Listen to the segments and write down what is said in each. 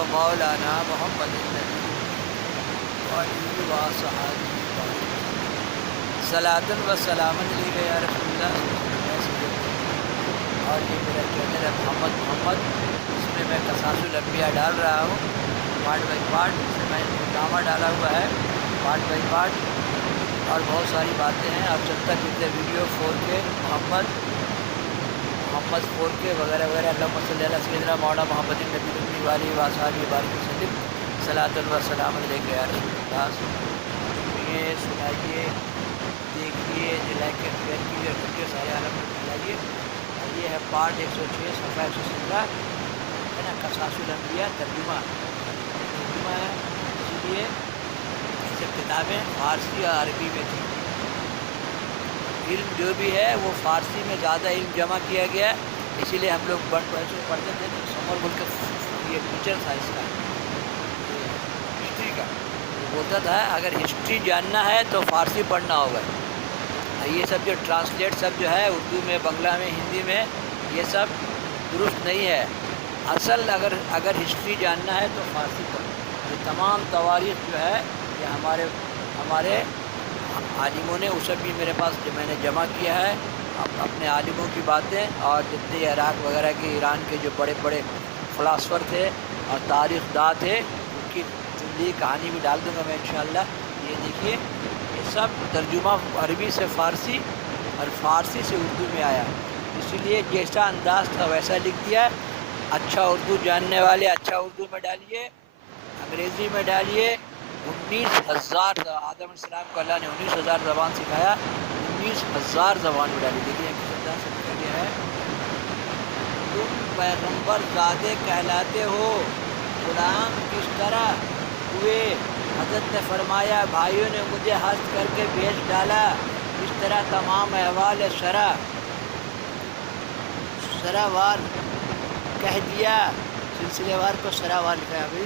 و مولانا محمد النبی وعلیہ وصحبہ صلاۃ و سلام علیک یا رسول اللہ اور یہ میرا چینل ہے محمد اس میں قصاص الانبیاء ڈال رہا ہوں پارٹ بائی پارٹ، اس میں ڈرامہ ڈالا ہوا ہے پارٹ بائی پارٹ اور بہت ساری باتیں ہیں اور چلتا پھرتے ویڈیو 4K محمد 4K وغیرہ وغیرہ۔ اللہم صلی علی سیدنا مولانا محمد النبی الامی وعلیہ وصحبہ بارک وسلم صلاۃ و سلام علیک یا رسول اللہ۔ سنیے، سنائیے، دیکھیے، لائک شیئر کیجیے، رکھیے، سارے عالم میں پھیلائیے۔ اور یہ ہے پارٹ 106 صفحہ 117 ہے نا، قصاص الانبیاء ترجمہ ہے، اسی لیے یہ سب کتابیں فارسی اور عربی میں تھیں۔ علم جو بھی ہے وہ فارسی میں زیادہ علم جمع کیا گیا، اسی لیے ہم لوگ پڑھتے تھے۔ تو سمر بول کے یہ ٹیچر تھا اس کا ہسٹری کا، وہ بولتا تھا اگر ہسٹری جاننا ہے تو فارسی پڑھنا ہوگا۔ یہ سب جو ٹرانسلیٹ سب جو ہے اردو میں، بنگلہ میں، ہندی میں، یہ سب درست نہیں ہے۔ اصل اگر ہسٹری جاننا ہے تو فارسی پڑھنا۔ یہ تمام تواریخ جو ہے یہ ہمارے عالموں نے، وہ سب بھی میرے پاس جو میں نے جمع کیا ہے، اپنے عالموں کی باتیں، اور جتنے عراق وغیرہ کے، ایران کے جو بڑے بڑے فلاسفر تھے اور تاریخ داں تھے، ان کی زندگی کہانی بھی ڈال دوں گا میں انشاءاللہ۔ یہ دیکھیے، یہ سب ترجمہ عربی سے فارسی اور فارسی سے اردو میں آیا، اسی لیے جیسا انداز تھا ویسا لکھ دیا۔ اچھا اردو جاننے والے اچھا اردو میں ڈالیے، انگریزی میں ڈالیے۔ 19,000 آدم علیہ السلام کو اللہ نے 19,000 زبان سکھایا، 19,000 زبان میں ڈالی۔ دیکھیے کس انداز سے لکھا گیا ہے، تم پیغمبر زادے کہلاتے ہو، غلام کس طرح ہوئے؟ حضرت نے فرمایا بھائیوں نے مجھے ہست کر کے بیچ ڈالا، اس طرح تمام احوال سرا وار کہہ دیا۔ سلسلے وار کو سرا وار لکھا ہے ابھی،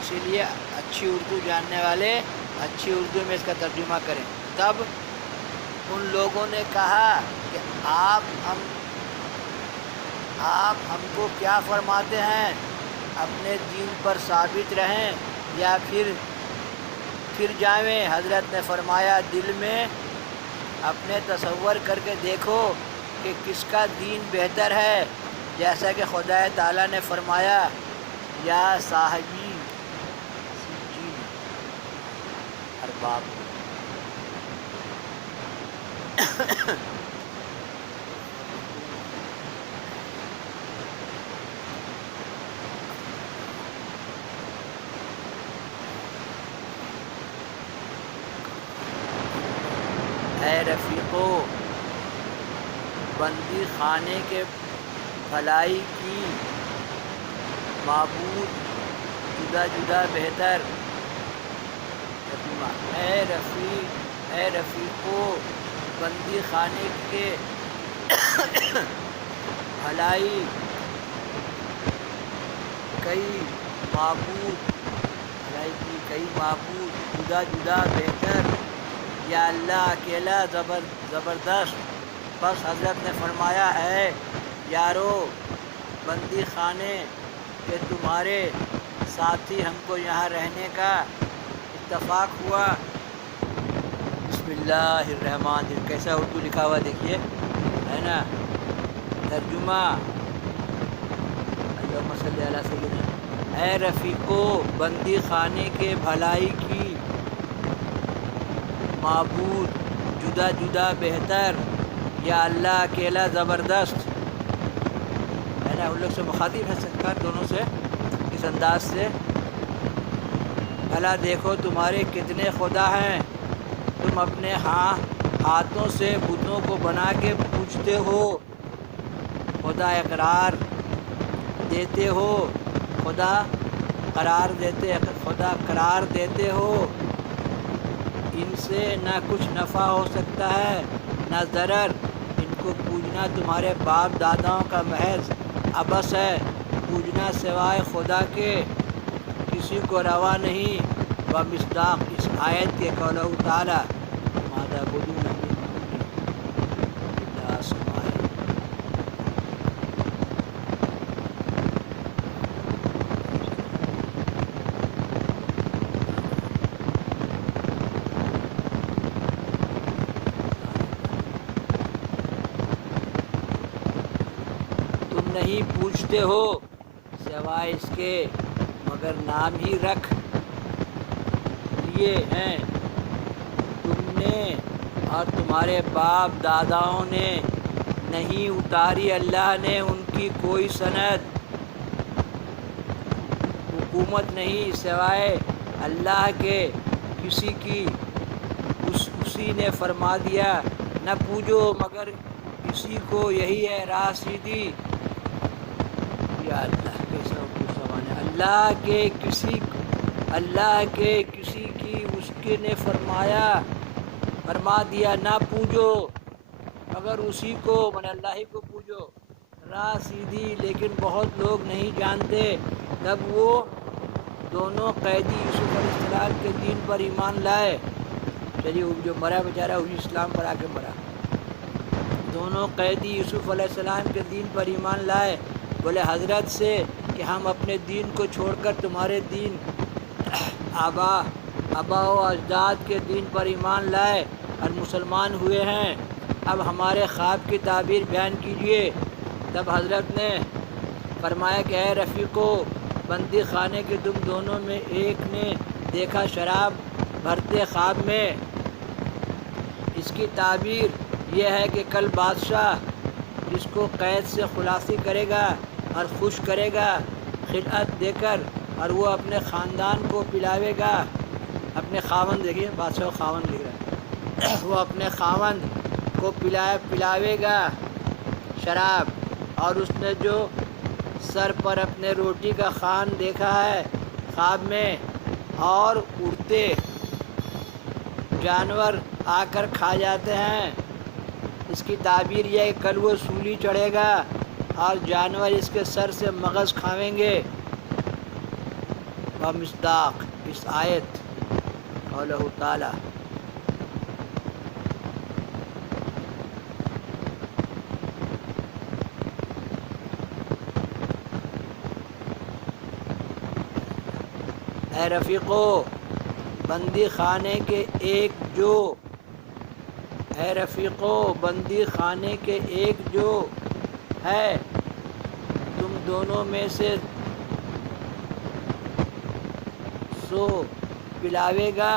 اسی لیے اچھی اردو جاننے والے اچھی اردو میں اس کا ترجمہ کریں۔ تب ان لوگوں نے کہا کہ آپ ہم کو کیا فرماتے ہیں، اپنے دین پر ثابت رہیں یا پھر جائیں؟ حضرت نے فرمایا دل میں اپنے تصور کر کے دیکھو کہ کس کا دین بہتر ہے، جیسا کہ خدا تعالیٰ نے فرمایا یا صاحبی ارباب۔ اے رفیقو، بندی خانے کے بھلائی کی، معبود جدا جدا بہتر۔ اے رفیقو، بندی خانے کے بھلائی کئی معبود جدا جدا بہتر، یا اللہ اکیلا زبردست۔ بس حضرت نے فرمایا اے یارو، بندی خانے کہ تمہارے ساتھی ہم کو یہاں رہنے کا اتفاق ہوا۔ بسم اللہ الرحمن الرحیم، کیسا اردو لکھا ہوا دیکھیے، ہے نا۔ ترجمہ، اللہم صلی علی سیدنا۔ اے رفیقو، بندی خانے کے بھلائی کی، معبود جدا جدا بہتر، یا اللہ اکیلا زبردست، ہے نا۔ ان لوگ سے مخاطب ہے سرکار، دونوں سے اس انداز سے۔ بھلا دیکھو تمہارے کتنے خدا ہیں، تم اپنے ہاتھوں سے بتوں کو بنا کے پوجتے ہو، خدا اقرار دیتے ہو، خدا قرار دیتے ہو۔ ان سے نہ کچھ نفع ہو سکتا ہے نہ ضرر، ان کو پوجنا تمہارے باپ داداؤں کا محض عبث ہے، پوجنا سوائے خدا کے کسی کو روا نہیں۔ مصداق اس آیت کے قولہ تعالی ماذا بدون من اللہ سمائے۔ نہیں پوچھتے ہو سوائے اس کے مگر نام ہی رکھ لیے ہیں تم نے اور تمہارے باپ داداؤں نے، نہیں اتاری اللہ نے ان کی کوئی سند، حکومت نہیں سوائے اللہ کے کسی کی، اسی نے فرما دیا نہ پوجو مگر کسی کو، یہی ہے راہ سیدھی۔ یا اللہ کیسا اردو زبان ہے۔ اللہ کے کسی کی، اس کے نے فرما دیا نہ پوجو مگر اسی کو، من اللہ ہی کو پوجو، راہ سیدھی، لیکن بہت لوگ نہیں جانتے۔ تب وہ دونوں قیدی یوسف علیہ السلام کے دین پر ایمان لائے، چلیے جو مرا بیچارہ وہی اسلام پر آ کے مرا۔ دونوں قیدی یوسف علیہ السلام کے دین پر ایمان لائے، بولے حضرت سے کہ ہم اپنے دین کو چھوڑ کر تمہارے دین آبا و اجداد کے دین پر ایمان لائے اور مسلمان ہوئے ہیں، اب ہمارے خواب کی تعبیر بیان کیجیے۔ تب حضرت نے فرمایا کہ اے رفیقو، بندی خانے کے تم دونوں میں ایک نے دیکھا شراب بھرتے خواب میں، اس کی تعبیر یہ ہے کہ کل بادشاہ جس کو قید سے خلاصی کرے گا اور خوش کرے گا خلعت دے کر، اور وہ اپنے خاندان کو پلاوے گا، اپنے خاوند، دیکھیے بادشاہ کو خاوند لکھ رہا ہے، وہ اپنے خاوند کو پلاوے گا شراب، اور اس نے جو سر پر اپنے روٹی کا خوان دیکھا ہے خواب میں، اور اڑتے جانور آ کر کھا جاتے ہیں، اس کی تعبیر یہ ہے کہ کل وہ سولی چڑھے گا اور جانور اس کے سر سے مغز کھاویں گے۔ ومصداق اس آیت قولہ تعالی اے رفیقو، بندی خانے کے ایک جو ہے تم دونوں میں سے سو پلاوے گا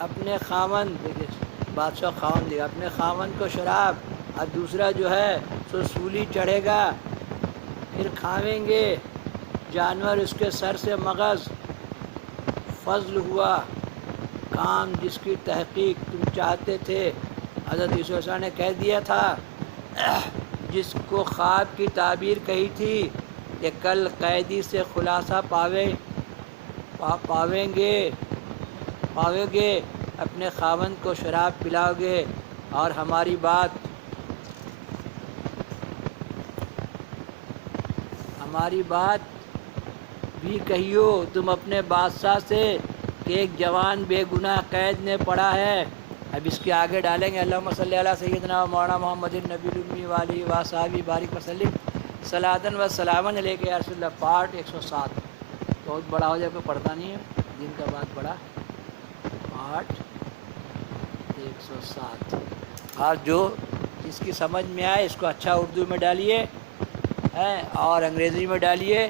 اپنے خاوند، دیکھیے بادشاہ خاوند دے گا اپنے خاوند کو شراب، اور دوسرا جو ہے سو سولی چڑھے گا، پھر کھاویں گے جانور اس کے سر سے مغز۔ فضل ہوا کام جس کی تحقیق تم چاہتے تھے، حضرت یوسف علیہ السلام نے کہہ دیا تھا جس کو خواب کی تعبیر کہی تھی کہ کل قیدی سے خلاصہ پاویں گے، اپنے خاوند کو شراب پلاؤ گے، اور ہماری بات بھی کہیو تم اپنے بادشاہ سے کہ ایک جوان بے گناہ قید نے پڑا ہے۔ اب اس کے آگے ڈالیں گے اللہم صلی علی سیدنا و مولانا محمد النبی الامی وآلہ وصحبہ بارک وسلم صلاۃ و سلام علیک یا رسول اللہ، پارٹ 107 بہت بڑا ہو جائے، کوئی پڑھتا نہیں ہے دن کا بات بڑا، پارٹ 107۔ اور جو جس کی سمجھ میں آئے اس کو اچھا اردو میں ڈالیے اور انگریزی میں ڈالیے،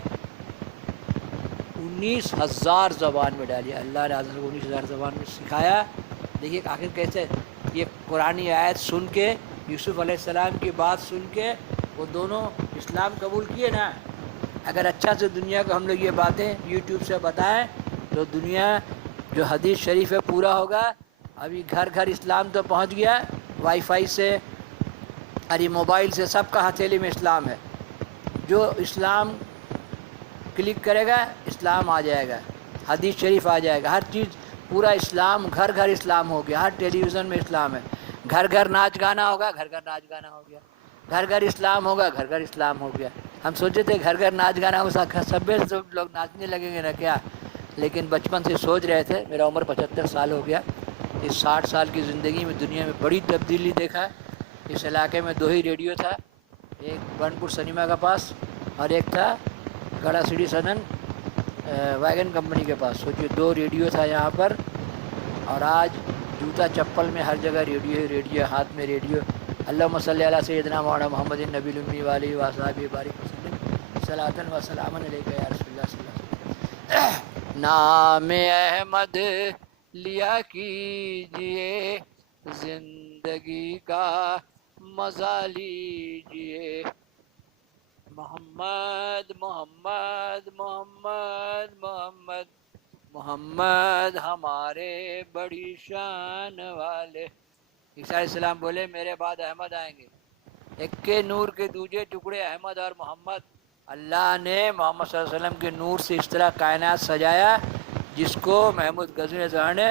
19,000 زبان میں ڈالیے۔ اللہ نے حضرت کو 19,000 زبان میں سکھایا۔ دیکھیے آخر کیسے یہ قرآن آیت سن کے، یوسف علیہ السلام کی بات سن کے وہ دونوں اسلام قبول کیے نا۔ اگر اچھا سے دنیا کو ہم لوگ یہ باتیں یوٹیوب سے بتائیں تو دنیا جو حدیث شریف ہے پورا ہوگا۔ ابھی گھر گھر اسلام تو پہنچ گیا، وائی فائی سے ارے موبائل سے سب کا ہتھیلی میں اسلام ہے۔ جو اسلام کلک کرے گا اسلام آ جائے گا، حدیث شریف آ جائے گا، ہر چیز پورا اسلام، گھر گھر اسلام ہو گیا، ہر ٹیلی ویژن میں اسلام ہے۔ گھر گھر ناچ گانا ہوگا، گھر گھر ناچ گانا ہو گیا، گھر گھر اسلام ہوگا، گھر گھر اسلام ہو گیا۔ ہم سوچے تھے گھر گھر ناچ گانا ہو سب لوگ ناچنے لگیں گے نا کیا، لیکن بچپن سے سوچ رہے تھے، میرا عمر 75 سال ہو گیا، اس 60 سال کی زندگی میں دنیا میں بڑی تبدیلی دیکھا۔ اس علاقے میں 2 ہی ریڈیو تھا، ایک بنپور سنیما کا پاس اور ایک تھا گڑھا سٹی سدن ویگن کمپنی کے پاس۔ سوچیے 2 ریڈیو تھا یہاں پر، اور آج جوتا چپل میں ہر جگہ ریڈیو ہے، ریڈیو ہاتھ میں ریڈیو۔ اللہم صلی علی سیدنا مولانا محمد النبی الامی والی وصحبہ بارک وسلم صلاۃ و سلام علیک یا رسول اللہ صلی اللہ علیہ وسلم۔ نام احمد لیا کیجئے، زندگی کا مزہ لیجئے، محمد محمد محمد محمد محمد ہمارے بڑی شان والے۔ عیسیٰ علیہ السلام بولے میرے بعد احمد آئیں گے، ایک کے نور کے دوجے ٹکڑے احمد اور محمد۔ اللہ نے محمد صلی اللہ علیہ وسلم کے نور سے اس طرح کائنات سجایا جس کو محمود غزنوی ظاہر نے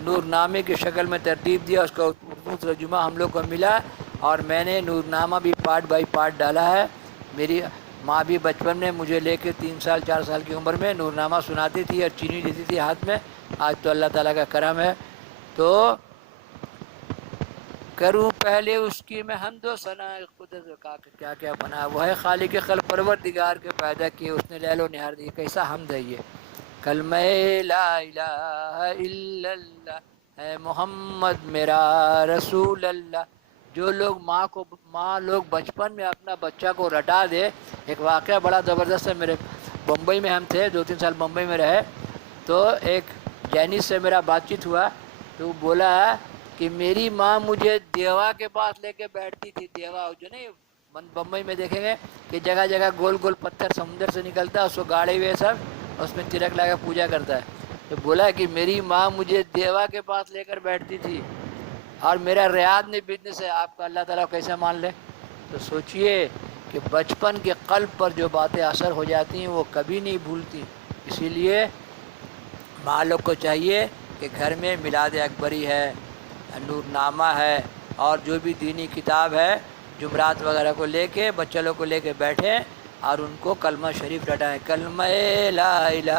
نور نامے کی شکل میں ترتیب دیا، اس کا اردو ترجمہ ہم لوگ کو ملا، اور میں نے نور نامہ بھی پارٹ بائی پارٹ ڈالا ہے۔ میری ماں بھی بچپن میں مجھے لے کے 3 سال 4 سال کی عمر میں نور نامہ سناتی تھی اور چینی دیتی تھی ہاتھ میں۔ آج تو اللہ تعالیٰ کا کرم ہے، تو کروں پہلے اس کی میں حمد و ثنا، قدرت کا کیا کیا بنا، وہ ہے خالق خلق پروردگار کے پیدا کیے، اس نے لیل و نہار دی، کیسا حمد ہے یہ۔ کلمہ لا الہ الا اللہ ہے محمد میرا رسول اللہ۔ جو لوگ ماں لوگ بچپن میں اپنا بچہ کو رٹا دے، ایک واقعہ بڑا زبردست ہے، میرے بمبئی میں ہم تھے، 2-3 سال بمبئی میں رہے، تو ایک جینی سے میرا بات چیت ہوا، تو وہ بولا کہ میری ماں مجھے دیوا کے پاس لے کے بیٹھتی تھی۔ دیوا جو نہیں بمبئی میں دیکھیں گے کہ جگہ جگہ گول گول پتھر سمندر سے نکلتا ہے، اس کو گاڑے ہوئے سب، اس میں تلک لگا پوجا کرتا ہے۔ تو بولا کہ میری ماں مجھے دیوا کے پاس لے کر بیٹھتی تھی، اور میرا ریاض میں بزنس ہے، آپ کا اللہ تعالیٰ کیسے مان لے۔ تو سوچئے کہ بچپن کے قلب پر جو باتیں اثر ہو جاتی ہیں وہ کبھی نہیں بھولتی۔ اسی لیے ماں لوگ کو چاہیے کہ گھر میں میلاد اکبری ہے، نور نامہ ہے، اور جو بھی دینی کتاب ہے، جمعرات وغیرہ کو لے کے بچے لوگ کو لے کے بیٹھیں اور ان کو کلمہ شریف رٹائیں، کلمہ لا الہ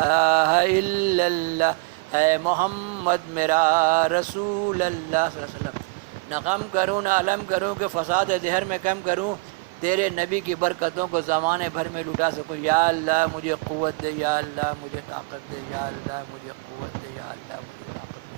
الا اللہ ہے محمد میرا رسول اللہ صلی اللہ علیہ وسلم۔ نہ غم کروں نہ علم کروں کہ فساد دہر میں کم کروں، تیرے نبی کی برکتوں کو زمانے بھر میں لٹا سکوں۔ یا اللہ مجھے قوت دے، یا اللہ مجھے طاقت دے، یا اللہ مجھے قوت دے، یا اللہ مجھے